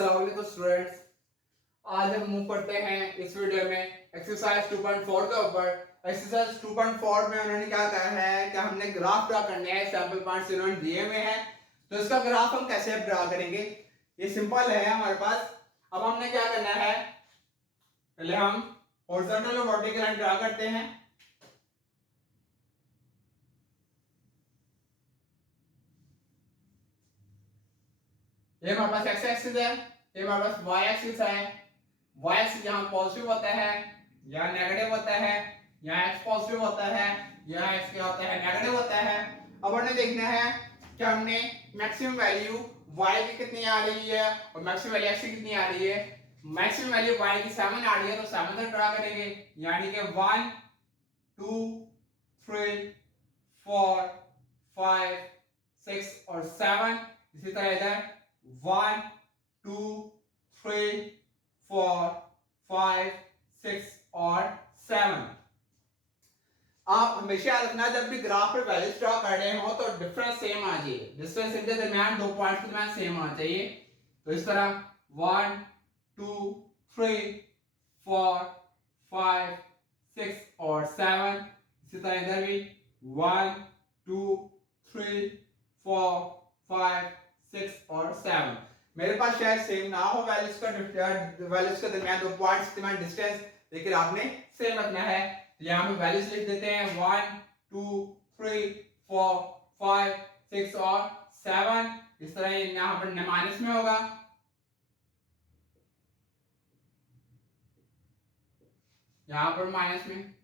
अस्सलाम वालेकुम स्टूडेंट्स। आज हम मूव करते हैं इस वीडियो में एक्सरसाइज 2.4 के ऊपर। एक्सरसाइज 2.4 में उन्होंने क्या कहा है कि हमने ग्राफ ड्रा करने हैं, सैंपल पॉइंट्स इन्होंने दिए हुए हैं। तो इसका ग्राफ हम कैसे ड्रा करेंगे, ये सिंपल है हमारे पास। अब हमने क्या करना है, पहले हम हॉरिजॉन्टल और वर्टिकल लाइन ड्रा करते हैं। ये हमारे पास एक्स एक्सिस है, ये हमारे पास वाई एक्सिस है। वाई एक्सिस यहाँ पॉजिटिव होता है, यहाँ नेगेटिव होता है, यहाँ एक्स पॉजिटिव होता है, यहाँ एक्स क्या होता है, नेगेटिव होता है। अब हमने देखना है कि हमने मैक्सिमम वैल्यू वाई की कितनी आ रही है और मैक्सिमम वैल्यू एक्स की कितनी आ रही है। मैक्सिमम वैल्यू वाई की 7 आ रही है तो 7 तक ड्रा करेंगे, यानी कि 1 2 3 4 5 6 और 7। इसी तरह इधर 1 2 3 4 5 6 और 7। आप हमेशा याद रखना, जब भी ग्राफ पर वैल्यूज ड्रा कर रहे हो तो डिफरेंस सेम आ जाए, डिस्टेंस इनके दरमियान दो पॉइंट्स के दरमियान सेम आ चाहिए। तो इस तरह 1 2 3 4 5 6 और 7। इसी तरह इधर भी 1 2 3 4 5 6 और 7। मेरे पास शायद सेम ना हो वैल्यूज के दरमियान दो पॉइंट्स के दरमियान डिस्टेंस, लेकिन आपने सेम रखना है। तो यहां पे वैल्यूज लिख देते हैं 1 2 3 4 5 6 और 7। इस तरह यहां पर माइनस में होगा, यहां पर माइनस में,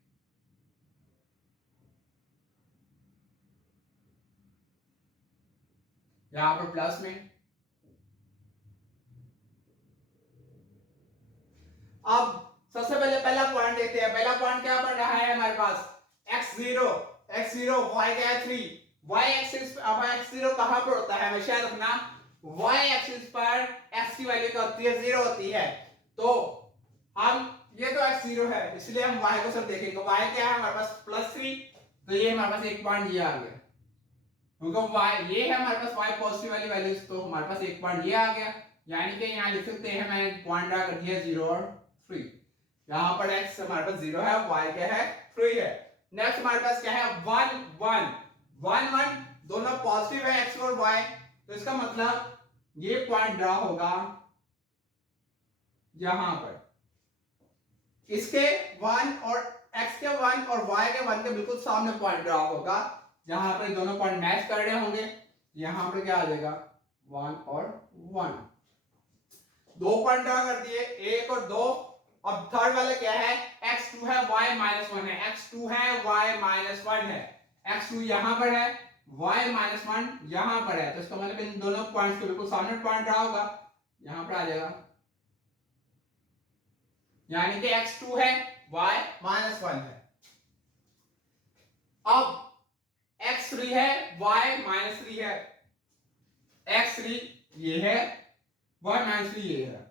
यहां पर प्लस में। अब सबसे पहले पहला पॉइंट देखते हैं। पहला पॉइंट क्या बन रहा है हमारे पास, x0 x0 y क्या है 3। y एक्सिस, अब x0 कहां पर होता है, हमेशा रखना y एक्सिस पर x की वैल्यू क्या होती है, 0 होती है। तो हम ये तो x0 है, इसलिए हम y को सब देखेंगे। y क्या है हमारे पास +3, तो ये हमारे पास एक पॉइंट ये आ गया, क्योंकि y ये है हमारे पास y पॉजिटिव वाली वैल्यूज, तो हमारे पास एक पॉइंट ये आ गया। यानी कि यहां लिख सकते हैं, मैंने पॉइंट ड्रा कर दिया 0 और 3। यहां पर x हमारे पास 0 है, y क्या है 3 है। नेक्स्ट हमारे पास क्या है 1 1 1 1, दोनों पॉजिटिव है x और y, तो इसका मतलब ये पॉइंट ड्रा होगा यहां पर। इसके 1 और x के 1 और y के 1 के बिल्कुल सामने पॉइंट ड्रा होगा, जहां पर दोनों पॉइंट मैच कर रहे होंगे। यहां पर क्या आ जाएगा 1 और 1, दो पॉइंट ड्रा कर दिए, 1 और 2। अब थर्ड वाला क्या है, x2 है y -1 है, x2 है y -1 है, x2 यहां पर है, y -1 यहां पर है। तो इसका मतलब इन दोनों पॉइंट्स के बिल्कुल सामने पॉइंट ड्रा होगा, यहां पर आ जाएगा, यानी कि x2 है y -1 है। अब x3 है y -3 है, x3 ये है, y -3 ये है।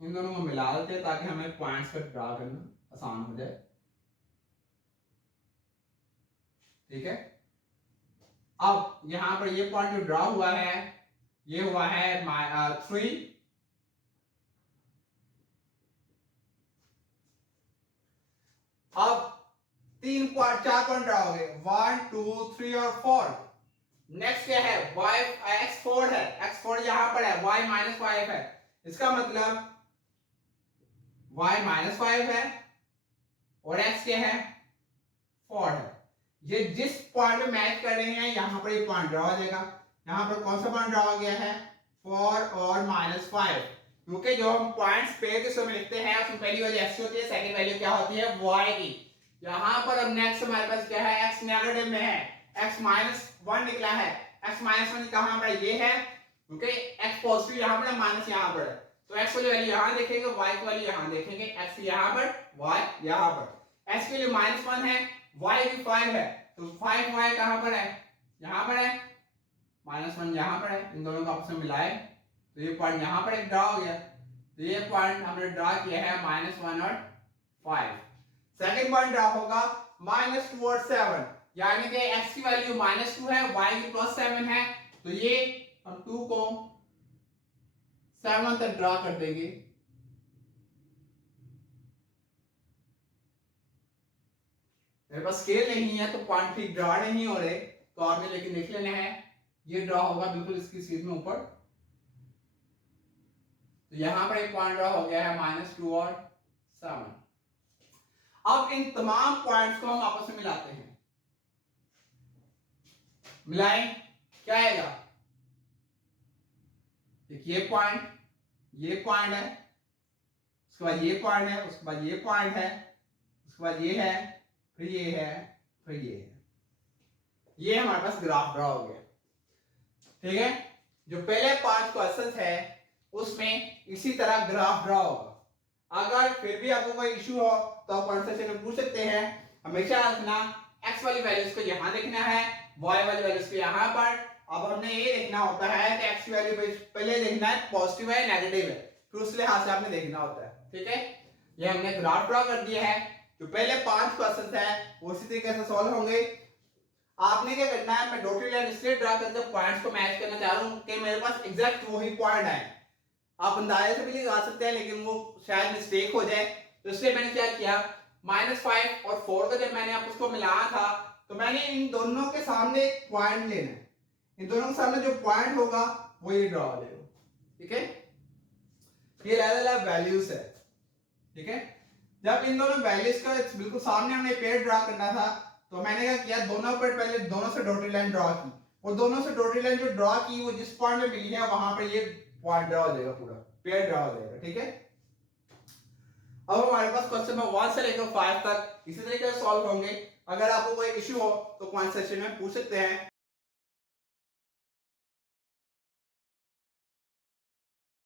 इन दोनों को मिला देते हैं ताकि हमें पॉइंट्स का ड्रा करना आसान हो जाए, ठीक है। अब यहां पर ये पॉइंट जो ड्रा हुआ है, ये हुआ है 3। अब 3 पॉइंट 4 पॉइंट ड्रा हो गए, 1 2 3 और 4। नेक्स्ट क्या है, y x4 है, x4 यहां पर है, y -5 है। इसका मतलब y -5 है और x क्या है 4 है। ये जिस पॉइंट में मैच कर रहे हैं यहां पर ये पॉइंट ड्रा हो जाएगा। यहां पर कौन सा पॉइंट ड्रा हो गया है, 4 और -5, क्योंकि जो हम पॉइंट्स पेयर के समय लिखते हैं उसमें पहली वैल्यू x होती है, सेकंड वैल्यू क्या होती है y की। यहां पर अब नेक्स्ट हमारे पास क्या है, x नेगेटिव में है, x -1 निकला है। x -1 कहां पर ये है, क्योंकि x पॉजिटिव यहां पर है, माइनस यहां पर है, तो x की वैल्यू यहां देखेंगे, y की वैल्यू यहां देखेंगे, x यहां पर y यहां पर। x की वैल्यू -1 है, y की 5 है, तो 5y कहां पर है, यहां पर है, -1 यहां पर है। इन दोनों को आपस में मिलाए तो ये पॉइंट यहां पर एक ड्रा हो गया। तो ये पॉइंट हमने ड्रा किया है -1 और 5। सेकंड पॉइंट ड्रा होगा -2 और 7, यानी कि x की वैल्यू -2 है, y की +7 है, तो ये हम 2 को 7 तक ड्रा कर देंगे। मेरे पास स्केल नहीं है तो पॉइंट ठीक ड्रा नहीं हो रहे, तो आपने लेकिन देख लेना है, ये ड्रा होगा बिल्कुल इसकी सीध में ऊपर। तो यहां पर एक पॉइंट ड्रा हो गया है -2 और 7। अब इन तमाम पॉइंट्स को हम आपस में मिलाते हैं। मिलाएं, क्या आएगा? ये पॉइंट है, उसके बाद ये पॉइंट है, उसके बाद ये पॉइंट है, उसके बाद ये है, फिर ये है, फिर ये है। ये हमारे पास ग्राफ ड्रा हो गया। ठीक है, जो पहले 5 क्वेश्चंस है उसमें इसी तरह ग्राफ ड्रा होगा। अगर फिर भी आपको कोई इशू हो तो आप कमेंट सेक्शन में पूछ सकते हैं। हमेशा रखना x वाली वैल्यूज को यहां देखना है, y वाली वैल्यूज को यहां पर। अब हमने ये देखना होता है कि x की वैल्यू पहले देखना है पॉजिटिव है नेगेटिव है, फिर उस लिहाज से आपने देखना होता है। ठीक है, ये हमने ग्राफ ड्रा कर दिया है। जो पहले 5 क्वेश्चंस है वो इसी तरीके से सॉल्व होंगे। आपने क्या करना है, मैं डॉटेड लाइन इसलिए ड्रा करके पॉइंट्स को मैच करना चाह रहा हूं कि मेरे पास एग्जैक्ट वही पॉइंट है। आप अंदाजे से भी लगा सकते हैं लेकिन वो शायद मिस्टेक हो जाए, तो इसलिए मैंने क्या किया, -5 और 4 का जब मैंने आप उसको मिलाया था तो मैंने इन दोनों के सामने एक पॉइंट लेना है। इन दोनों के सामने जो पॉइंट होगा वो ये ड्रा हो जाएगा। ठीक है, ये अलग-अलग वैल्यूज है। ठीक है, जब इन दोनों वैल्यूज का बिल्कुल सामने हमने पेयर ड्रा करना था तो मैंने क्या किया, दोनों पर पहले दोनों से डॉटेड लाइन ड्रा की, और दोनों से डॉटेड लाइन जो ड्रा की वो जिस पॉइंट में मिली है वहां पर ये पॉइंट ड्रा हो जाएगा, पूरा पेयर ड्रा हो जाएगा। ठीक है, अब हमारे पास क्वेश्चन नंबर 1 से लेकर 5 तक इसी तरीके से सॉल्व होंगे। अगर आपको कोई इश्यू हो तो कमेंट सेक्शन में पूछ सकते हैं।